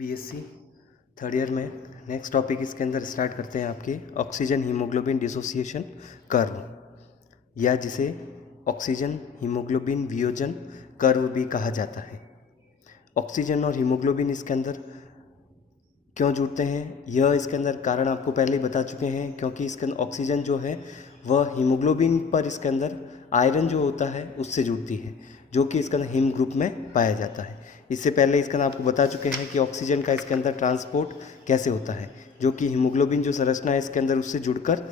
BSc third year में next topic इसके अंदर स्टार्ट करते हैं आपके ऑक्सीजन हीमोग्लोबिन डिसोसिएशन कर्व, या जिसे ऑक्सीजन हीमोग्लोबिन वियोजन कर्व भी कहा जाता है। ऑक्सीजन और हीमोग्लोबिन इसके अंदर क्यों जुड़ते हैं, यह इसके अंदर कारण आपको पहले ही बता चुके हैं, क्योंकि इसके अंदर ऑक्सीजन जो है वह हीमोग्लोबिन पर इसके अंदर आयरन जो होता है उससे जुड़ती है, जो कि इसके अंदर हीम ग्रुप में पाया जाता है। इससे पहले इसके अंदर आपको बता चुके हैं कि ऑक्सीजन का इसके अंदर ट्रांसपोर्ट कैसे होता है, जो कि हीमोग्लोबिन जो संरचना है इसके अंदर उससे जुड़कर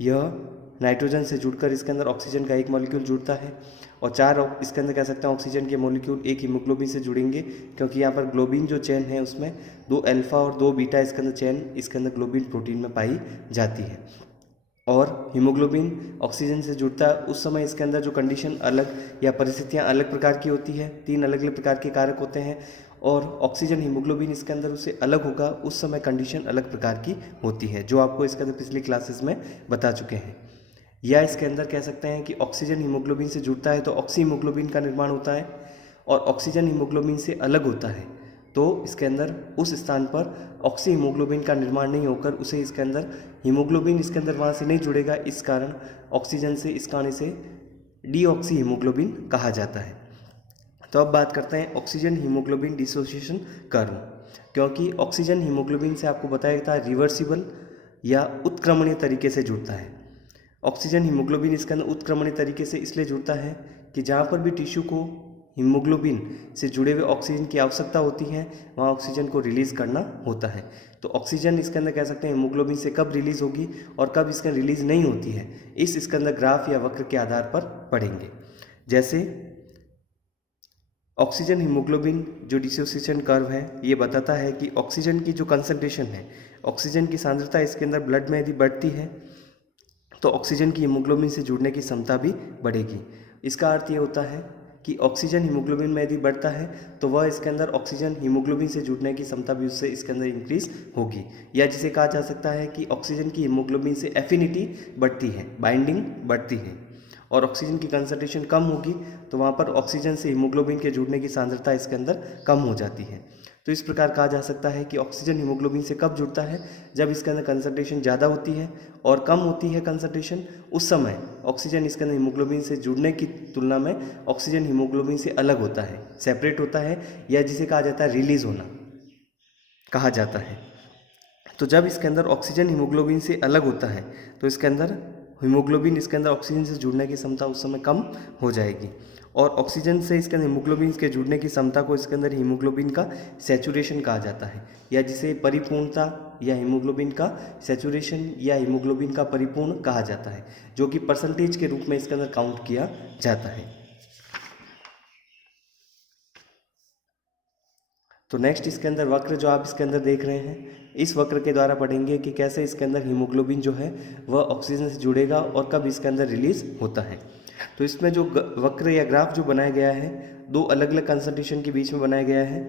यह नाइट्रोजन से जुड़कर इसके अंदर ऑक्सीजन का एक मॉलिक्यूल जुड़ता है, और चार इसके अंदर कह सकते हैं ऑक्सीजन के मॉलिक्यूल एक हीमोग्लोबिन से जुड़ेंगे, क्योंकि यहाँ पर ग्लोबिन जो चेन है उसमें 2 अल्फा और 2 बीटा इसके अंदर चेन इसके अंदर ग्लोबिन प्रोटीन में पाई जाती है। और हीमोग्लोबिन ऑक्सीजन से जुड़ता है उस समय इसके अंदर जो कंडीशन अलग या परिस्थितियाँ अलग प्रकार की होती है, 3 अलग अलग प्रकार के कारक होते हैं, और ऑक्सीजन हीमोग्लोबिन इसके अंदर उससे अलग होगा उस समय कंडीशन अलग प्रकार की होती है, जो आपको इसके अंदर पिछली क्लासेस में बता चुके हैं। या इसके अंदर कह सकते हैं कि ऑक्सीजन हीमोग्लोबिन से जुड़ता है तो ऑक्सी हीमोग्लोबिन का निर्माण होता है, और ऑक्सीजन हीमोग्लोबिन से अलग होता है तो इसके अंदर उस स्थान पर ऑक्सी हीमोग्लोबिन का निर्माण नहीं होकर उसे इसके अंदर हीमोग्लोबिन इसके अंदर वहाँ से नहीं जुड़ेगा, इस कारण ऑक्सीजन से इसका आने से डीऑक्सी हीमोग्लोबिन कहा जाता है। तो अब बात करते हैं ऑक्सीजन हीमोग्लोबिन डिसोसिएशन कर्व, क्योंकि ऑक्सीजन हीमोग्लोबिन से आपको बताया था रिवर्सिबल या उत्क्रमणीय तरीके से जुड़ता है। ऑक्सीजन हीमोग्लोबिन इसके अंदर उत्क्रमणीय तरीके से इसलिए जुड़ता है कि जहाँ पर भी टिश्यू को हीमोग्लोबिन से जुड़े हुए ऑक्सीजन की आवश्यकता होती है वहाँ ऑक्सीजन को रिलीज़ करना होता है। तो ऑक्सीजन इसके अंदर कह सकते हैं हीमोग्लोबिन से कब रिलीज़ होगी और कब इसका रिलीज़ नहीं होती है, इसके अंदर ग्राफ या वक्र के आधार पर पढ़ेंगे। जैसे ऑक्सीजन हीमोग्लोबिन जो डिसोसिएशन कर्व है ये बताता है कि ऑक्सीजन की जो कंसंट्रेशन है, ऑक्सीजन की सांद्रता इसके अंदर ब्लड में यदि बढ़ती है तो ऑक्सीजन की हीमोग्लोबिन से जुड़ने की क्षमता भी बढ़ेगी। इसका अर्थ ये होता है कि ऑक्सीजन हीमोग्लोबिन में यदि बढ़ता है तो वह इसके अंदर ऑक्सीजन हीमोग्लोबिन से जुड़ने की क्षमता भी उससे इसके अंदर इंक्रीज होगी, या जिसे कहा जा सकता है कि ऑक्सीजन की हीमोग्लोबिन से एफिनिटी बढ़ती है, बाइंडिंग बढ़ती है, और ऑक्सीजन की कंसंट्रेशन कम होगी तो वहाँ पर ऑक्सीजन से हीमोग्लोबिन के जुड़ने की सांद्रता इसके अंदर कम हो जाती है। तो इस प्रकार कहा जा सकता है कि ऑक्सीजन हीमोग्लोबिन से कब जुड़ता है, जब इसके अंदर कंसंट्रेशन ज़्यादा होती है और कम होती है कंसंट्रेशन, उस समय ऑक्सीजन इसके अंदर हीमोग्लोबिन से जुड़ने की तुलना में ऑक्सीजन हीमोग्लोबिन से अलग होता है, सेपरेट होता है, या जिसे कहा जाता है रिलीज होना कहा जाता है। तो जब इसके अंदर ऑक्सीजन हीमोग्लोबिन से अलग होता है तो इसके अंदर हीमोग्लोबिन इसके अंदर ऑक्सीजन से जुड़ने की क्षमता उस समय कम हो जाएगी, और ऑक्सीजन से इसके अंदर हीमोग्लोबिन के जुड़ने की क्षमता को इसके अंदर हीमोग्लोबिन का सैचुरेशन कहा जाता है, या जिसे परिपूर्णता या हीमोग्लोबिन का सैचुरेशन या हीमोग्लोबिन का परिपूर्ण कहा जाता है, जो कि परसेंटेज के रूप में इसके अंदर काउंट किया जाता है। तो नेक्स्ट इसके अंदर वक्र जो आप इसके अंदर देख रहे हैं, इस वक्र के द्वारा पढ़ेंगे कि कैसे इसके अंदर हीमोग्लोबिन जो है वह ऑक्सीजन से जुड़ेगा और कब इसके अंदर रिलीज होता है। तो इसमें जो वक्र या ग्राफ जो बनाया गया है 2 अलग अलग कंसंट्रेशन के बीच में बनाया गया है।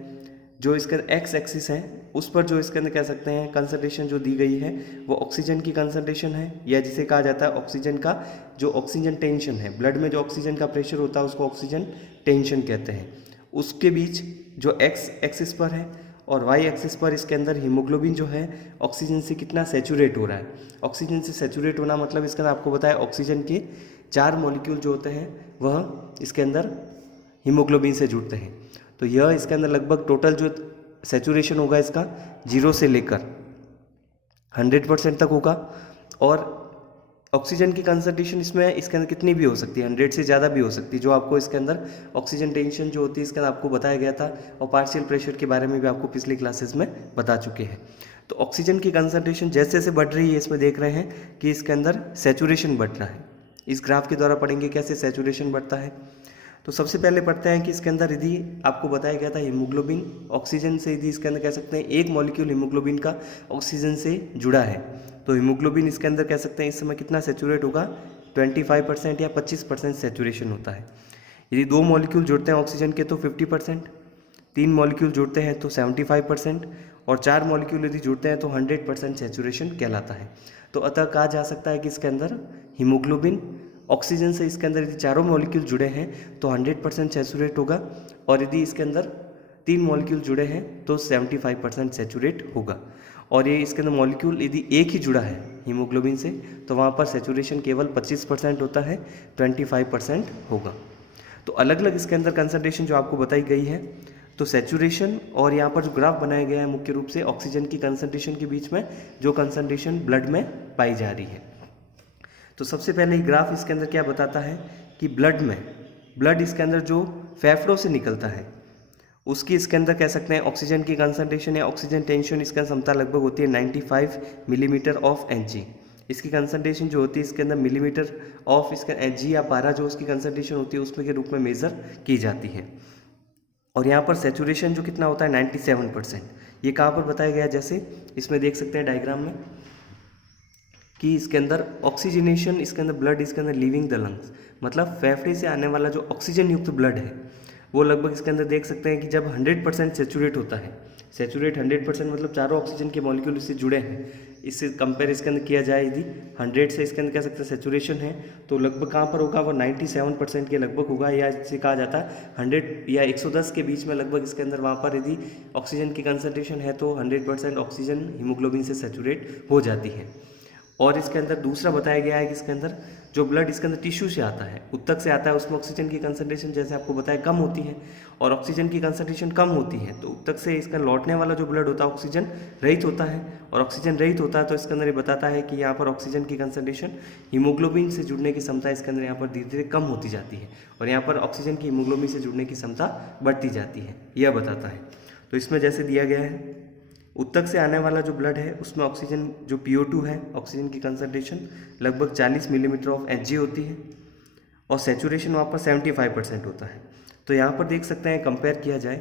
जो इसका एक्स एक्सिस है उस पर जो इसके अंदर कह सकते हैं कंसंट्रेशन जो दी गई है वो ऑक्सीजन की कंसंट्रेशन है, या जिसे कहा जाता है ऑक्सीजन का जो ऑक्सीजन टेंशन है, ब्लड में जो ऑक्सीजन का प्रेशर होता है उसको ऑक्सीजन टेंशन कहते हैं। उसके बीच जो एक्स एक्सिस पर है और वाई एक्सिस पर इसके अंदर हीमोग्लोबिन जो है ऑक्सीजन से कितना सेचुरेट हो रहा है। ऑक्सीजन से सेचुरेट होना मतलब इसके अंदर आपको बताया ऑक्सीजन के 4 मॉलिक्यूल जो होते हैं वह इसके अंदर हीमोग्लोबिन से जुड़ते हैं। तो यह इसके अंदर लगभग टोटल जो सेचुरेशन होगा इसका 0 से लेकर 100% तक होगा, और ऑक्सीजन की कंसंट्रेशन इसमें इसके अंदर कितनी भी हो सकती है, 100 से ज़्यादा भी हो सकती है, जो आपको इसके अंदर ऑक्सीजन टेंशन जो होती है इसके अंदर आपको बताया गया था, और पार्शियल प्रेशर के बारे में भी आपको पिछली क्लासेस में बता चुके हैं। तो ऑक्सीजन की कंसंट्रेशन जैसे जैसे बढ़ रही है इसमें देख रहे हैं कि इसके अंदर सैचुरेशन बढ़ रहा है। इस ग्राफ के द्वारा पढ़ेंगे कैसे सैचुरेशन बढ़ता है। तो सबसे पहले पढ़ते हैं कि इसके अंदर यदि आपको बताया गया था हीमोग्लोबिन ऑक्सीजन से यदि इसके अंदर कह सकते हैं एक मॉलिक्यूल हीमोग्लोबिन का ऑक्सीजन से जुड़ा है तो हीमोग्लोबिन इसके अंदर कह सकते हैं इस समय कितना सेचुरेट होगा, 25% या 25% सेचुरेशन होता है। यदि 2 मॉलिक्यूल जुड़ते हैं ऑक्सीजन के तो 50%, 3 मॉलिक्यूल जुड़ते हैं तो 75%, और 4 मॉलिक्यूल यदि जुड़ते हैं तो 100% सेचुरेशन कहलाता है। तो अतः कहा जा सकता है कि इसके अंदर हीमोग्लोबिन ऑक्सीजन से इसके अंदर यदि चारों मॉलिक्यूल जुड़े हैं तो 100% सैचुरेट होगा, और यदि इसके अंदर 3 मॉलिक्यूल जुड़े हैं तो 75% सेचुरेट होगा। और ये इसके अंदर मॉलिक्यूल यदि एक ही जुड़ा है हीमोग्लोबिन से तो वहाँ पर सेचुरेशन केवल 25% होता है, 25% होगा। तो अलग अलग इसके अंदर कंसंट्रेशन जो आपको बताई गई है, तो सेचुरेशन और यहाँ पर जो ग्राफ बनाया गया है मुख्य रूप से ऑक्सीजन की कंसंट्रेशन के बीच में जो कंसंट्रेशन ब्लड में पाई जा रही है। तो सबसे पहले ये ग्राफ इसके अंदर क्या बताता है कि ब्लड इसके अंदर जो फेफड़ों से निकलता है उसकी इसके अंदर कह सकते हैं ऑक्सीजन की कंसंट्रेशन या ऑक्सीजन टेंशन इसका क्षमता लगभग होती है 95 मिलीमीटर ऑफ Hg। इसकी कंसंट्रेशन जो होती है इसके अंदर मिलीमीटर ऑफ इसका Hg या पारा जो उसकी कंसंट्रेशन होती है उसमें के रूप में मेज़र की जाती है। और यहाँ पर सेचुरेशन जो कितना होता है 97%। ये कहाँ पर बताया गया है, जैसे इसमें देख सकते हैं डायग्राम में कि इसके अंदर ऑक्सीजनेशन इसके अंदर ब्लड इसके अंदर लीविंग द लंग्स, मतलब फेफड़े से आने वाला जो ऑक्सीजन युक्त ब्लड है वो लगभग इसके अंदर देख सकते हैं कि जब 100% सेचुरेट होता है, सेचुरेट 100% मतलब चारों ऑक्सीजन के मॉलिक्यूल इससे जुड़े हैं, इससे कंपेयर इसके अंदर किया जाए यदि 100 से इसके अंदर कह सकते हैं सेचुरेशन है तो लगभग कहाँ पर होगा, वो 97% के लगभग होगा, या इसे कहा जाता है 100 या 110 के बीच में लगभग इसके अंदर वहाँ पर यदि ऑक्सीजन की कंसंट्रेशन है तो 100% ऑक्सीजन हीमोग्लोबिन से सेचुरेट हो जाती है। और इसके अंदर दूसरा बताया गया है कि इसके अंदर जो ब्लड इसके अंदर टिश्यू से आता है, उत्तक से आता है, उसमें ऑक्सीजन की कंसंट्रेशन जैसे आपको बताया कम होती है और ऑक्सीजन की कंसंट्रेशन कम होती है, तो उत्तक से इसका लौटने वाला जो ब्लड होता है ऑक्सीजन रहित होता है, और ऑक्सीजन रहित होता है तो इसके अंदर ये बताता है कि यहाँ पर ऑक्सीजन की कंसंट्रेशन हीमोग्लोबिन से जुड़ने की क्षमता इसके अंदर यहाँ पर धीरे धीरे कम होती जाती है और यहाँ पर ऑक्सीजन की हीमोग्लोबिन से जुड़ने की क्षमता बढ़ती जाती है, यह बताता है। तो इसमें जैसे दिया गया है उत्तक से आने वाला जो ब्लड है उसमें ऑक्सीजन जो PO2 है, ऑक्सीजन की कंसंट्रेशन लगभग 40 मिलीमीटर ऑफ Hg होती है और सेचुरेशन वहाँ पर 75% होता है। तो यहाँ पर देख सकते हैं कंपेयर किया जाए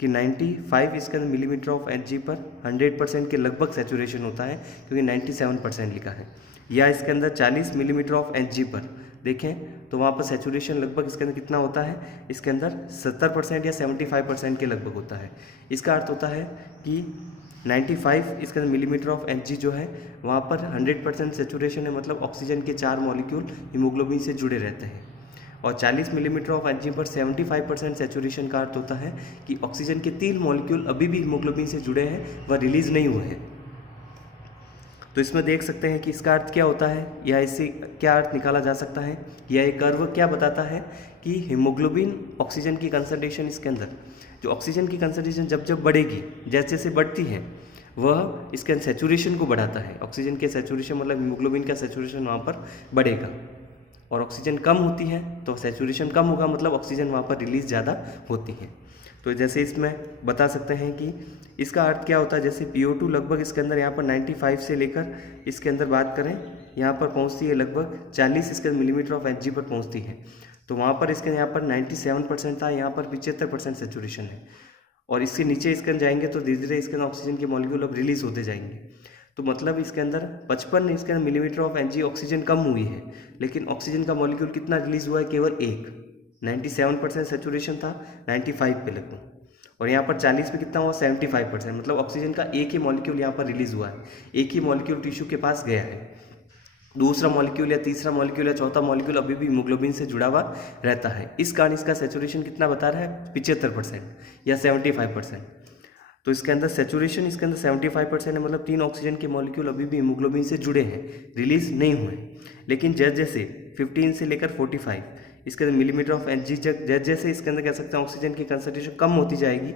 कि 95 इसके अंदर मिलीमीटर ऑफ Hg पर 100% के लगभग सेचुरेशन होता है क्योंकि 97% लिखा है, या इसके अंदर 40 मिलीमीटर ऑफ Hg पर देखें तो वहाँ पर सेचुरेशन लगभग इसके अंदर कितना होता है, इसके अंदर 70% या 75% के लगभग होता है। इसका अर्थ होता है कि 95 इसके अंदर मिलीमीटर ऑफ Hg जो है वहाँ पर 100% सेचुरेशन है, मतलब ऑक्सीजन के 4 मॉलिक्यूल हीमोग्लोबिन से जुड़े रहते हैं, और 40 मिलीमीटर ऑफ Hg पर 75% सेचुरेशन का अर्थ होता है कि ऑक्सीजन के 3 मॉलिक्यूल अभी भी हीमोग्लोबिन से जुड़े हैं, वह रिलीज नहीं हुए हैं। तो इसमें देख सकते हैं कि इसका अर्थ क्या होता है या इससे क्या अर्थ निकाला जा सकता है, या ये कर्व क्या बताता है कि हीमोग्लोबिन ऑक्सीजन की कंसंट्रेशन इसके अंदर जो ऑक्सीजन की कंसंट्रेशन जब जब बढ़ेगी, जैसे जैसे बढ़ती है वह इसके सेचुरेशन को बढ़ाता है। ऑक्सीजन के सेचुरेशन मतलब हीमोग्लोबिन का सेचुरेशन वहाँ पर बढ़ेगा, और ऑक्सीजन कम होती है तो सेचुरेशन कम होगा, मतलब ऑक्सीजन वहाँ पर रिलीज ज़्यादा होती है। तो जैसे इसमें बता सकते हैं कि इसका अर्थ क्या होता है, जैसे PO2 लगभग इसके अंदर यहाँ पर 95 से लेकर इसके अंदर बात करें यहाँ पर पहुँचती है लगभग 40 इसके मिलीमीटर ऑफ Hg पर पहुँचती है, तो वहाँ पर इसके यहाँ पर 97% था, यहाँ पर 75% सेचुरेशन है, और इससे नीचे इसके अंदर जाएंगे तो धीरे धीरे इसके अंदर ऑक्सीजन के मॉलिक्यूल अब रिलीज होते जाएंगे। तो मतलब इसके अंदर 55 इसके अंदर मिलीमीटर ऑफ Hg ऑक्सीजन कम हुई है, लेकिन ऑक्सीजन का मॉलिक्यूल कितना रिलीज हुआ है, केवल एक। 97% सेचुरेशन था 95 पे लगभग, और यहाँ पर 40 पे कितना हुआ 75%, मतलब ऑक्सीजन का एक ही मॉलिक्यूल यहाँ पर रिलीज हुआ है, एक ही मॉलिक्यूल टिश्यू के पास गया है, दूसरा मॉलिक्यूल या तीसरा मॉलिक्यूल या चौथा मॉलिक्यूल अभी भी हीमोग्लोबिन से जुड़ा हुआ रहता है। इस कारण इसका सेचुरेशन कितना बता रहा है 75% या 75%। तो इसके अंदर सेचुरेशन इसके अंदर 75% है, मतलब 3 ऑक्सीजन के मॉलिक्यूल अभी भी हीमोग्लोबिन से जुड़े हैं, रिलीज नहीं हुए। लेकिन जैसे जैसे 15 से लेकर 45 इसके अंदर मिलीमीटर ऑफ Hg जैसे जैसे इसके अंदर कह सकते हैं ऑक्सीजन की कंसंट्रेशन कम होती जाएगी,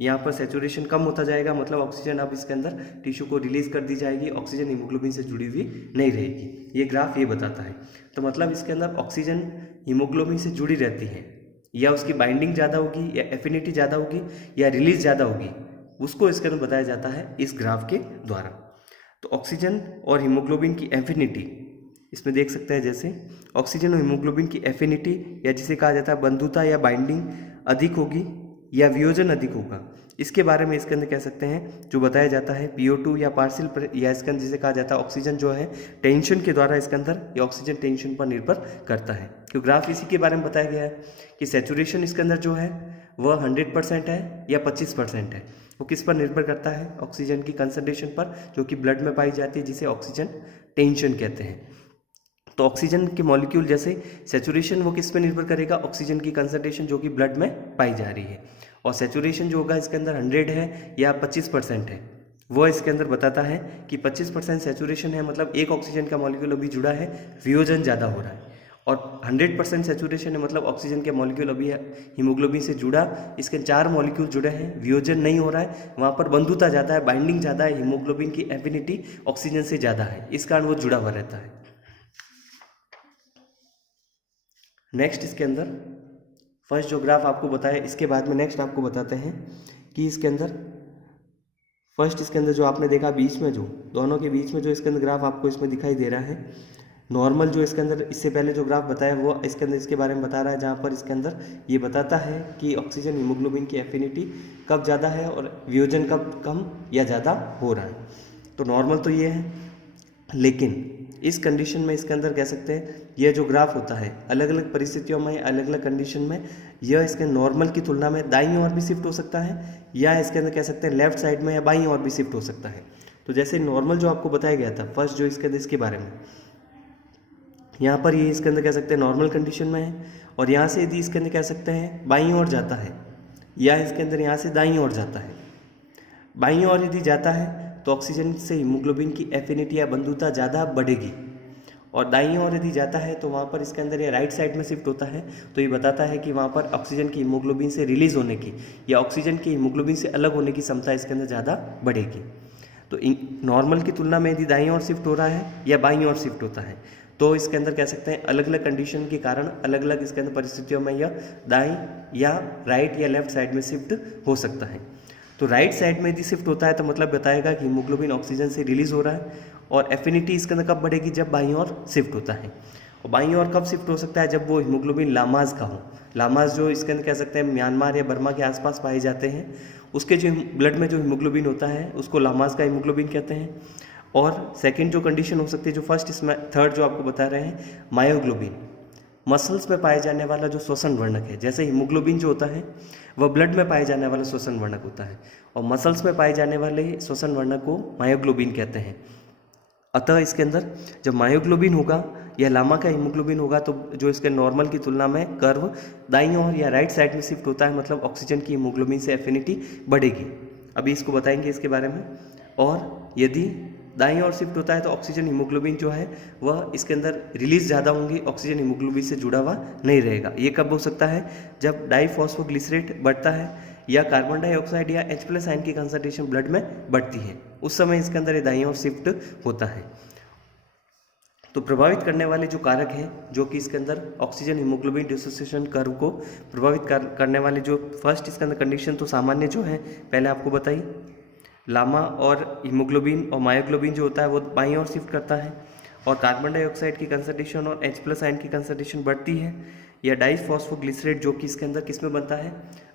यहाँ पर सेचुरेशन कम होता जाएगा, मतलब ऑक्सीजन अब इसके अंदर टिश्यू को रिलीज कर दी जाएगी, ऑक्सीजन हीमोग्लोबिन से जुड़ी हुई नहीं रहेगी। ये ग्राफ ये बताता है। तो मतलब इसके अंदर ऑक्सीजन हीमोग्लोबिन से जुड़ी रहती है, या उसकी बाइंडिंग ज़्यादा होगी, या एफिनिटी ज़्यादा होगी, या रिलीज ज़्यादा होगी, उसको इसके अंदर बताया जाता है इस ग्राफ के द्वारा। तो ऑक्सीजन और हीमोग्लोबिन की एफिनिटी इसमें देख सकते हैं, जैसे ऑक्सीजन और हीमोग्लोबिन की एफिनिटी या जिसे कहा जाता है बंधुता या बाइंडिंग अधिक होगी या वियोजन अधिक होगा, इसके बारे में इसके अंदर कह सकते हैं जो बताया जाता है PO2 या पार्शियल या इसके अंदर जिसे कहा जाता है ऑक्सीजन जो है टेंशन के द्वारा इसके अंदर ये ऑक्सीजन टेंशन पर निर्भर करता है। क्यों ग्राफ इसी के बारे में बताया गया है कि सेचुरेशन इसके अंदर जो है वह 100% है या 25% है, वो किस पर निर्भर करता है, ऑक्सीजन की कंसंट्रेशन पर जो कि ब्लड में पाई जाती है, जिसे ऑक्सीजन टेंशन कहते हैं। तो ऑक्सीजन के मॉलिक्यूल जैसे सेचुरेशन वो किस पे निर्भर करेगा, ऑक्सीजन की कंसंट्रेशन जो कि ब्लड में पाई जा रही है, और सेचुरेशन जो होगा इसके अंदर 100 है या 25% है, वो इसके अंदर बताता है कि 25% सेचुरेशन है, मतलब एक ऑक्सीजन का मॉलिक्यूल अभी जुड़ा है, वियोजन ज़्यादा हो रहा है। और 100% सेचुरेशन है, मतलब ऑक्सीजन के मॉलिक्यूल अभी हीमोग्लोबिन से जुड़ा, इसके 4 मॉलिक्यूल जुड़े हैं, वियोजन नहीं हो रहा है, वहाँ पर बंधुता ज़्यादा है, बाइंडिंग ज़्यादा है, हीमोग्लोबिन की एफिनिटी ऑक्सीजन से ज़्यादा है, इस कारण वो जुड़ा हुआ रहता है। नेक्स्ट इसके अंदर फर्स्ट जो ग्राफ आपको बताया, इसके बाद में नेक्स्ट आपको बताते हैं कि इसके अंदर फर्स्ट इसके अंदर जो आपने देखा बीच में, जो दोनों के बीच में जो इसके अंदर ग्राफ आपको इसमें दिखाई दे रहा है, नॉर्मल जो इसके अंदर इससे पहले जो ग्राफ बताया वो इसके अंदर इसके बारे में बता रहा है, जहाँ पर इसके अंदर ये बताता है कि ऑक्सीजन हीमोग्लोबिन की एफिनिटी कब ज़्यादा है और वियोजन कब कम या ज़्यादा हो रहा है। तो नॉर्मल तो ये है, लेकिन इस कंडीशन में इसके अंदर कह सकते हैं यह जो ग्राफ होता है अलग अलग परिस्थितियों में, अलग अलग कंडीशन में, यह इसके नॉर्मल की तुलना में दाईं ओर भी शिफ्ट हो सकता है, या इसके अंदर कह सकते हैं लेफ्ट साइड में या बाईं ओर भी शिफ्ट हो सकता है। तो जैसे नॉर्मल जो आपको बताया गया था फर्स्ट जो इसके अंदर इसके बारे में, यहाँ पर ये इसके अंदर कह सकते हैं नॉर्मल कंडीशन में है, और यहाँ से यदि इसके अंदर कह सकते हैं बाईं ओर जाता है, या इसके अंदर यहाँ से दाईं ओर जाता है, बाईं ओर यदि जाता है तो ऑक्सीजन से हीमोग्लोबिन की एफिनिटी या बंधुता ज़्यादा बढ़ेगी, और दाईं ओर यदि जाता है तो वहाँ पर इसके अंदर ये राइट साइड में शिफ्ट होता है, तो ये बताता है कि वहाँ पर ऑक्सीजन की हीमोग्लोबिन से रिलीज होने की या ऑक्सीजन की हीमोग्लोबिन से अलग होने की क्षमता इसके अंदर ज़्यादा बढ़ेगी। तो नॉर्मल की तुलना में यदि दाईं ओर शिफ्ट हो रहा है या बाईं ओर शिफ्ट होता है, तो इसके अंदर कह सकते हैं अलग अलग कंडीशन के कारण अलग अलग इसके अंदर परिस्थितियों में यह दाईं या राइट या लेफ्ट साइड में शिफ्ट हो सकता है। तो राइट साइड में यदि शिफ्ट होता है तो मतलब बताएगा कि हीमोग्लोबिन ऑक्सीजन से रिलीज हो रहा है, और एफिनिटी इसके अंदर कब बढ़ेगी, जब बाईं ओर शिफ्ट होता है। और बाईं ओर कब शिफ्ट हो सकता है, जब वो हीमोग्लोबिन लामाज का हो। लामाज जो इसके अंदर कह सकते हैं म्यांमार या बर्मा के आसपास पाए जाते हैं, उसके जो ब्लड में जो हीमोग्लोबिन होता है उसको लामाज का हीमोग्लोबिन कहते हैं। और सेकेंड जो कंडीशन हो सकती है, जो फर्स्ट इसमें थर्ड जो आपको बता रहे हैं, मायोग्लोबिन, मसल्स में पाए जाने वाला जो श्वसन वर्णक है। जैसे हीमोग्लोबिन जो होता है वह ब्लड में पाए जाने वाला श्वसन वर्णक होता है, और मसल्स में पाए जाने वाले श्वसन वर्णक को मायोग्लोबिन कहते हैं। अतः इसके अंदर जब मायोग्लोबिन होगा या लामा का हीमोग्लोबिन होगा, तो जो इसके नॉर्मल की तुलना में कर्व दाईं ओर या राइट साइड में शिफ्ट होता है, मतलब ऑक्सीजन की हीमोग्लोबिन से एफिनिटी बढ़ेगी। अभी इसको बताएंगे इसके बारे में। और यदि दाईं ओर शिफ्ट होता है तो ऑक्सीजन हीमोग्लोबिन जो है वह इसके अंदर रिलीज ज़्यादा होंगी, ऑक्सीजन हीमोग्लोबिन से जुड़ा हुआ नहीं रहेगा। ये कब हो सकता है, जब डाइफॉस्फोग्लिसरेट बढ़ता है या कार्बन डाइऑक्साइड या H+ आयन की कंसंट्रेशन ब्लड में बढ़ती है, उस समय इसके अंदर ये दाईं ओर शिफ्ट होता है। तो प्रभावित करने वाले जो कारक हैं, जो कि इसके अंदर ऑक्सीजन हीमोग्लोबिन डिसोसिएशन कर्व को प्रभावित करने वाले जो फर्स्ट इसके अंदर कंडीशन तो सामान्य जो है पहले आपको बताई, लामा और हीमोग्लोबिन और मायोग्लोबिन जो होता है वो बाईं ओर शिफ्ट करता है, और कार्बन डाइऑक्साइड की कंसंट्रेशन और H+ आयन की कंसंट्रेशन बढ़ती है, या डाइफॉस्फोग्लिसरेट जो कि इसके अंदर किस में बनता है,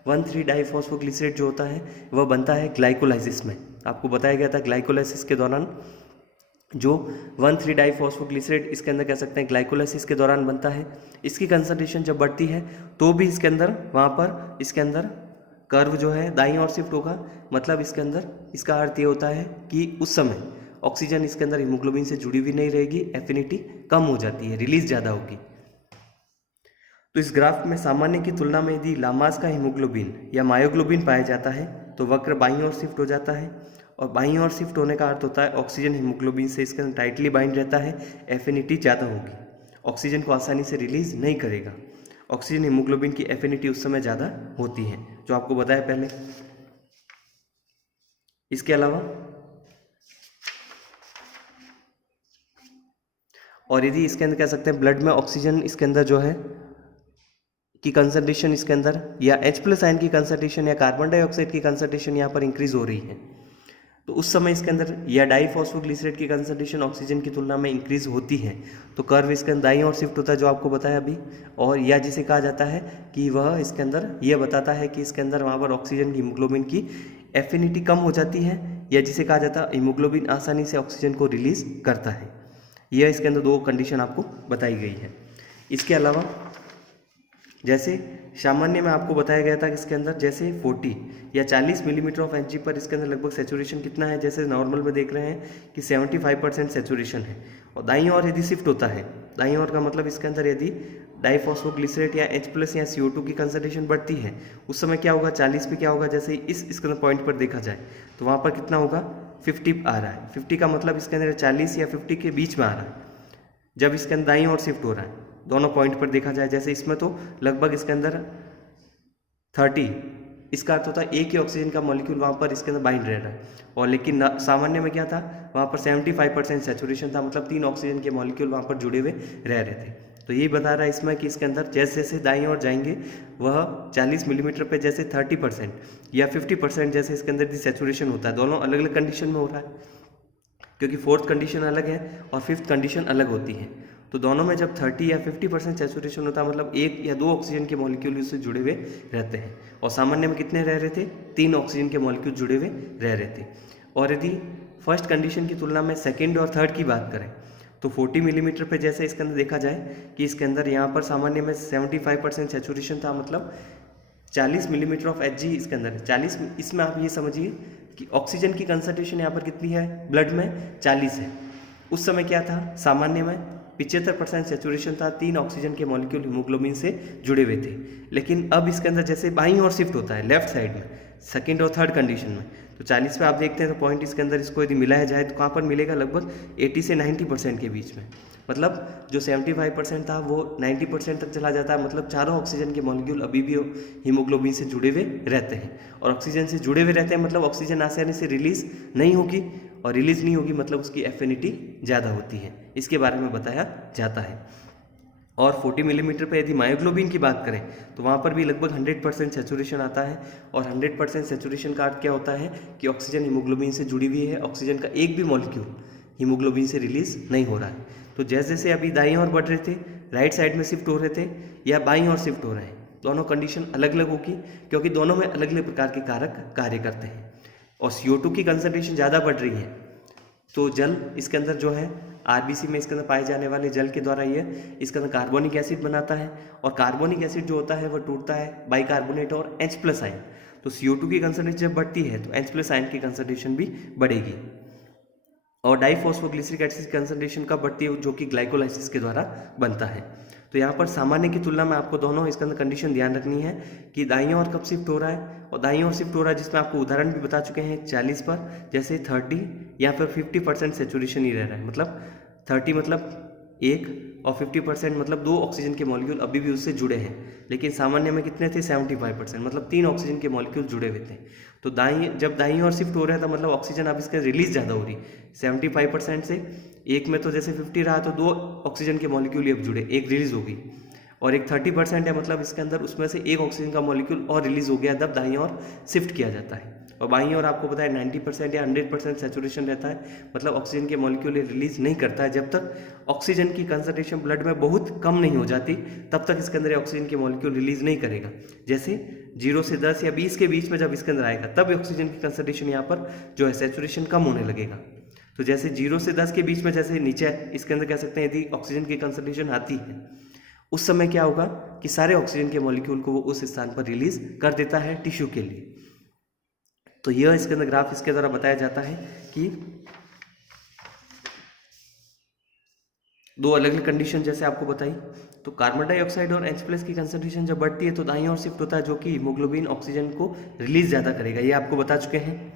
1,3 डाइफॉस्फोग्लिसरेट जो होता है वह बनता है ग्लाइकोलाइसिस में। आपको बताया गया था ग्लाइकोलाइसिस के दौरान जो 1,3 डाइफॉस्फोग्लिसरेट इसके अंदर कह सकते हैं ग्लाइकोलाइसिस के दौरान बनता है। इसकी कंसंट्रेशन जब बढ़ती है तो भी इसके अंदर वहाँ पर इसके अंदर कर्व जो है दाईं ओर शिफ्ट होगा, मतलब इसके अंदर इसका अर्थ ये होता है कि उस समय ऑक्सीजन इसके अंदर हीमोग्लोबिन से जुड़ी हुई नहीं रहेगी, एफिनिटी कम हो जाती है, रिलीज ज़्यादा होगी। तो इस ग्राफ में सामान्य की तुलना में यदि लामास का हीमोग्लोबिन या मायोग्लोबिन पाया जाता है तो वक्र बाईं ओर शिफ्ट हो जाता है, और बाईं ओर शिफ्ट होने का अर्थ होता है ऑक्सीजन हीमोग्लोबिन से इसके अंदर टाइटली बाइंड रहता है, एफिनिटी ज़्यादा होगी, ऑक्सीजन को आसानी से रिलीज नहीं करेगा। ऑक्सीजन हीमोग्लोबिन की एफिनिटी उस समय ज़्यादा होती है, जो आपको बताया पहले। इसके अलावा और यदि इसके अंदर कह सकते हैं ब्लड में ऑक्सीजन इसके अंदर जो है की कंसंट्रेशन इसके अंदर या H+ आयन की कंसंट्रेशन या कार्बन डाइऑक्साइड की कंसंट्रेशन यहाँ पर इंक्रीज हो रही है, तो उस समय इसके अंदर या डाइफॉस्फोग्लिसरेट की कंसंट्रेशन ऑक्सीजन की तुलना में इंक्रीज होती है, तो कर्व इसके अंदर दाईं ओर शिफ्ट होता है, जो आपको बताया अभी। और या जिसे कहा जाता है कि वह इसके अंदर यह बताता है कि इसके अंदर वहाँ पर ऑक्सीजन की हीमोग्लोबिन की एफिनिटी कम हो जाती है, या जिसे कहा जाता है हीमोग्लोबिन आसानी से ऑक्सीजन को रिलीज करता है। यह इसके अंदर दो कंडीशन आपको बताई गई है। इसके अलावा जैसे सामान्य में आपको बताया गया था कि इसके अंदर जैसे 40 या 40 मिलीमीटर ऑफ Hg पर इसके अंदर लगभग सेचुरेशन कितना है, जैसे नॉर्मल में देख रहे हैं कि 75% सेचुरेशन है। और दाईं ओर यदि शिफ्ट होता है, दाईं ओर का मतलब इसके अंदर यदि डाइफॉस्फोग्लिसरेट या H+ या CO2 की कंसंट्रेशन बढ़ती है, उस समय क्या होगा, 40 पे क्या होगा, जैसे इसके अंदर पॉइंट पर देखा जाए तो वहाँ पर कितना होगा, 50 आ रहा है। 50 का मतलब इसके अंदर 40 या 50 के बीच में आ रहा है जब इसके अंदर दाईं ओर शिफ्ट हो रहा है। दोनों पॉइंट पर देखा जाए, जैसे इसमें तो लगभग इसके अंदर 30, इसका अर्थ होता है एक ही ऑक्सीजन का मॉलिक्यूल वहाँ पर इसके अंदर बाइंड रह रहा है। और लेकिन सामान्य में क्या था, वहाँ पर 75% सेचुरेशन था, मतलब 3 ऑक्सीजन के मॉलिक्यूल वहाँ पर जुड़े हुए रह रहे थे। तो यही बता रहा है इसमें कि इसके अंदर जैसे जैसे दाईं ओर जाएंगे वह 40 मिलीमीटर पे जैसे 30% या 50% जैसे इसके अंदर भी सेचुरेशन होता है। दोनों अलग अलग कंडीशन में हो रहा है, क्योंकि 4th कंडीशन अलग है और 5th कंडीशन अलग होती है। तो दोनों में जब 30 या 50% सेचुरेशन होता है, मतलब 1 या 2 ऑक्सीजन के मॉलिक्यूल उससे जुड़े हुए रहते हैं। और सामान्य में कितने रह रहे थे, 3 ऑक्सीजन के मॉलिक्यूल जुड़े हुए रह रहे थे। और यदि फर्स्ट कंडीशन की तुलना में सेकेंड और थर्ड की बात करें तो 40 मिलीमीटर पे जैसे इसके अंदर देखा जाए कि इसके अंदर यहाँ पर सामान्य में 75% सेचुरेशन था, मतलब 40 मिलीमीटर ऑफ Hg इसके अंदर है। 40, इसमें आप ये समझिए कि ऑक्सीजन की कंसंट्रेशन यहाँ पर कितनी है, ब्लड में 40 है। उस समय क्या था, सामान्य में 75% सेचुरेशन था, 3 ऑक्सीजन के मॉलिक्यूल हीमोग्लोबिन से जुड़े हुए थे। लेकिन अब इसके अंदर जैसे बाईं ओर शिफ्ट होता है, लेफ्ट साइड में, सेकेंड और थर्ड कंडीशन में, तो 40 पे आप देखते हैं तो पॉइंट इसके अंदर इसको यदि मिलाया जाए तो कहाँ पर मिलेगा, लगभग 80 से 90% के बीच में। मतलब जो 75% था वो 90% तक चला जाता है, मतलब चारों ऑक्सीजन के मॉलिक्यूल अभी भी हीमोग्लोबिन से जुड़े हुए रहते हैं। और ऑक्सीजन से जुड़े हुए रहते हैं मतलब ऑक्सीजन आसानी से रिलीज नहीं होगी, और रिलीज नहीं होगी मतलब उसकी एफिनिटी ज़्यादा होती है, इसके बारे में बताया जाता है। और 40 मिलीमीटर पे यदि मायोग्लोबिन की बात करें तो वहाँ पर भी लगभग 100% सेचुरेशन आता है। और 100% सेचुरेशन का अर्थ क्या होता है कि ऑक्सीजन हीमोग्लोबिन से जुड़ी हुई है, ऑक्सीजन का एक भी मॉलिक्यूल हीमोग्लोबिन से रिलीज नहीं हो रहा है। तो जैसे जैसे अभी दाईं ओर बढ़ रहे थे, राइट साइड में शिफ्ट हो रहे थे या बाईं ओर शिफ्ट हो रहे हैं, दोनों कंडीशन अलग अलग होगी, क्योंकि दोनों में अलग अलग प्रकार के कारक कार्य करते हैं। और CO2 की कंसंट्रेशन ज़्यादा बढ़ रही है तो जल इसके अंदर जो है RBC में इसके अंदर पाए जाने वाले जल के द्वारा ये इसके अंदर कार्बोनिक एसिड बनाता है। और कार्बोनिक एसिड जो होता है वह टूटता है बाइकार्बोनेट और H+ आयन। तो CO2 की कंसंट्रेशन जब बढ़ती है तो H+ आयन की कंसंट्रेशन भी बढ़ेगी। और डाइफॉस्फोग्लिसरिक एसिड की कंसंट्रेशन कब बढ़ती है, जो कि ग्लाइकोलाइसिस के द्वारा बनता है। तो यहाँ पर सामान्य की तुलना में आपको दोनों इसके अंदर कंडीशन ध्यान रखनी है कि दाईं ओर कब शिफ्ट हो रहा है, और दाईं ओर शिफ्ट हो रहा है जिसमें आपको उदाहरण भी बता चुके हैं 40 पर, जैसे 30 या फिर 50% सेचुरेशन ही रह रहा है। मतलब 30 मतलब 1 और 50% मतलब 2 ऑक्सीजन के मॉलिक्यूल अभी भी उससे जुड़े हैं। लेकिन सामान्य में कितने थे, 75%, मतलब 3 ऑक्सीजन के मॉलिक्यूल जुड़े हुए थे। तो जब दाईं ओर शिफ्ट हो रहा था मतलब ऑक्सीजन अब इसका रिलीज ज़्यादा हो रही, 75% से एक में तो जैसे 50 रहा तो 2 ऑक्सीजन के मॉलिक्यूल अब जुड़े, एक रिलीज होगी। और एक 30% है, मतलब इसके अंदर उसमें से एक ऑक्सीजन का मॉलिक्यूल और रिलीज हो गया, तब दाईं ओर शिफ्ट किया जाता है। और बाईं ओर आपको पता है 90% या 100% सेचुरेशन रहता है, मतलब ऑक्सीजन के मॉलिक्यूल रिलीज नहीं करता है। जब तक ऑक्सीजन की कंसंट्रेशन ब्लड में बहुत कम नहीं हो जाती तब तक इसके अंदर ऑक्सीजन के मॉलिक्यूल रिलीज नहीं करेगा। जैसे 0 से 10 या 20 के बीच में जब इसके अंदर आएगा तब ऑक्सीजन की कंसंट्रेशन यहाँ पर जो है सेचुरेशन कम होने लगेगा। तो जैसे 0 से 10 के बीच में जैसे नीचे इसके अंदर कह सकते हैं यदि ऑक्सीजन की कंसंट्रेशन आती है, उस समय क्या होगा कि सारे ऑक्सीजन के मॉलिक्यूल को वो उस स्थान पर रिलीज कर देता है टिश्यू के लिए। तो यह इसके अंदर ग्राफ इसके द्वारा बताया जाता है कि 2 अलग अलग कंडीशन जैसे आपको बताई। तो कार्बन डाइऑक्साइड और H+ की कंसंट्रेशन जब बढ़ती है तो दाईं ओर शिफ्ट होता है, जो कि हीमोग्लोबिन ऑक्सीजन को रिलीज ज़्यादा करेगा, ये आपको बता चुके हैं।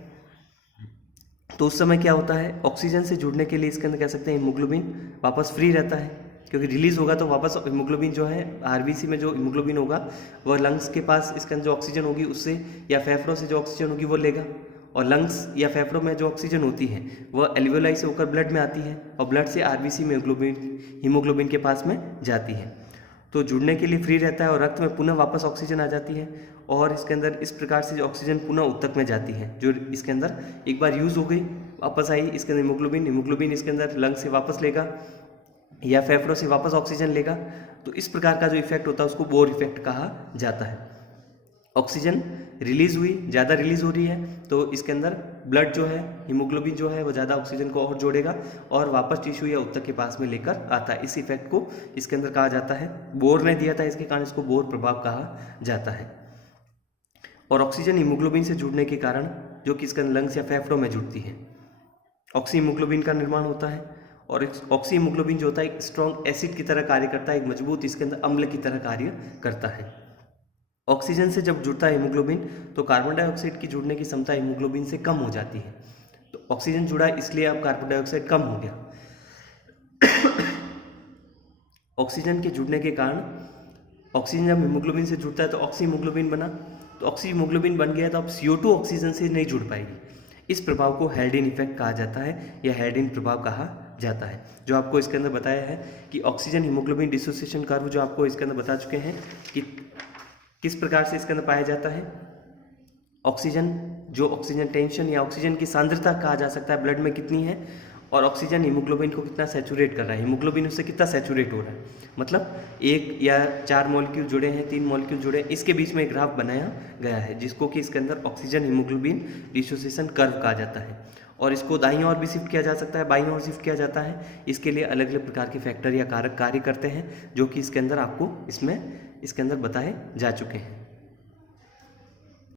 तो उस समय क्या होता है, ऑक्सीजन से जुड़ने के लिए इसके अंदर कह सकते हैं हीमोग्लोबिन वापस फ्री रहता है, क्योंकि रिलीज होगा तो वापस हीमोग्लोबिन जो है RBC में जो हीमोग्लोबिन होगा वह लंग्स के पास इसके अंदर जो ऑक्सीजन होगी उससे या फेफड़ों से जो ऑक्सीजन होगी वो लेगा। और लंग्स या फेफड़ों में जो ऑक्सीजन होती है वह एल्वियोलाई से होकर ब्लड में आती है, और ब्लड से RBC में हीमोग्लोबिन के पास में जाती है। तो जुड़ने के लिए फ्री रहता है और रक्त में पुनः वापस ऑक्सीजन आ जाती है, और इसके अंदर इस प्रकार से ऑक्सीजन पुनः ऊतक में जाती है, जो इसके अंदर एक बार यूज़ हो गई वापस आई इसके अंदर हीमोग्लोबिन इसके अंदर लंग से वापस लेगा या फेफड़ों से वापस ऑक्सीजन लेगा। तो इस प्रकार का जो इफेक्ट होता है उसको बोर इफेक्ट कहा जाता है। ऑक्सीजन रिलीज़ हुई, ज़्यादा रिलीज़ हो रही है तो इसके अंदर ब्लड जो है, हीमोग्लोबिन जो है वो ज़्यादा ऑक्सीजन को और जोड़ेगा और वापस टिश्यू या ऊतक के पास में लेकर आता है। इस इफेक्ट को इसके अंदर कहा जाता है, बोर ने दिया था, इसके कारण इसको बोर प्रभाव कहा जाता है। और ऑक्सीजन हीमोग्लोबिन से जुड़ने के कारण जो कि इसके लंग्स या फेफड़ों में जुड़ती है, ऑक्सी हीमोग्लोबिन का निर्माण होता है। और ऑक्सी हीमोग्लोबिन जो होता है एक स्ट्रॉन्ग एसिड की तरह कार्य करता है, एक मजबूत इसके अंदर अम्ल की तरह कार्य करता है। ऑक्सीजन से जब जुड़ता है हीमोग्लोबिन तो कार्बन डाइऑक्साइड की जुड़ने की क्षमता हीमोग्लोबिन से कम हो जाती है। तो ऑक्सीजन जुड़ा इसलिए अब कार्बन डाइऑक्साइड कम हो गया। ऑक्सीजन के जुड़ने के कारण ऑक्सीजन जब हीमोग्लोबिन से जुड़ता है तो ऑक्सी हीमोग्लोबिन बना, तो ऑक्सी हीमोग्लोबिन बन गया तो अब CO2 ऑक्सीजन से नहीं जुड़ पाएगी। इस प्रभाव को हेल्डेन इफेक्ट कहा जाता है या हेल्डेन प्रभाव कहा जाता है, जो आपको इसके अंदर बताया है कि ऑक्सीजन हीमोग्लोबिन डिसोसिएशन कर्व जो आपको इसके अंदर बता चुके हैं कि किस प्रकार से इसके अंदर पाया जाता है। ऑक्सीजन जो ऑक्सीजन टेंशन या ऑक्सीजन की सांद्रता कहा जा सकता है ब्लड में कितनी है, और ऑक्सीजन हीमोग्लोबिन को कितना सैचुरेट कर रहा है, हीमोग्लोबिन उससे कितना सैचुरेट हो रहा है, मतलब 1 या 4 मॉलिक्यूल जुड़े हैं, 3 मॉलिक्यूल जुड़े हैं, इसके बीच में एक ग्राफ बनाया गया है जिसको कि इसके अंदर ऑक्सीजन हीमोग्लोबिन डिसोसिएशन कर्व कहा जाता है। और इसको दाईं ओर भी शिफ्ट किया जा सकता है, बाईं ओर शिफ्ट किया जाता है। इसके लिए अलग अलग प्रकार के फैक्टर या कारक कार्य करते हैं जो कि इसके अंदर आपको इसके अंदर बताए जा चुके हैं।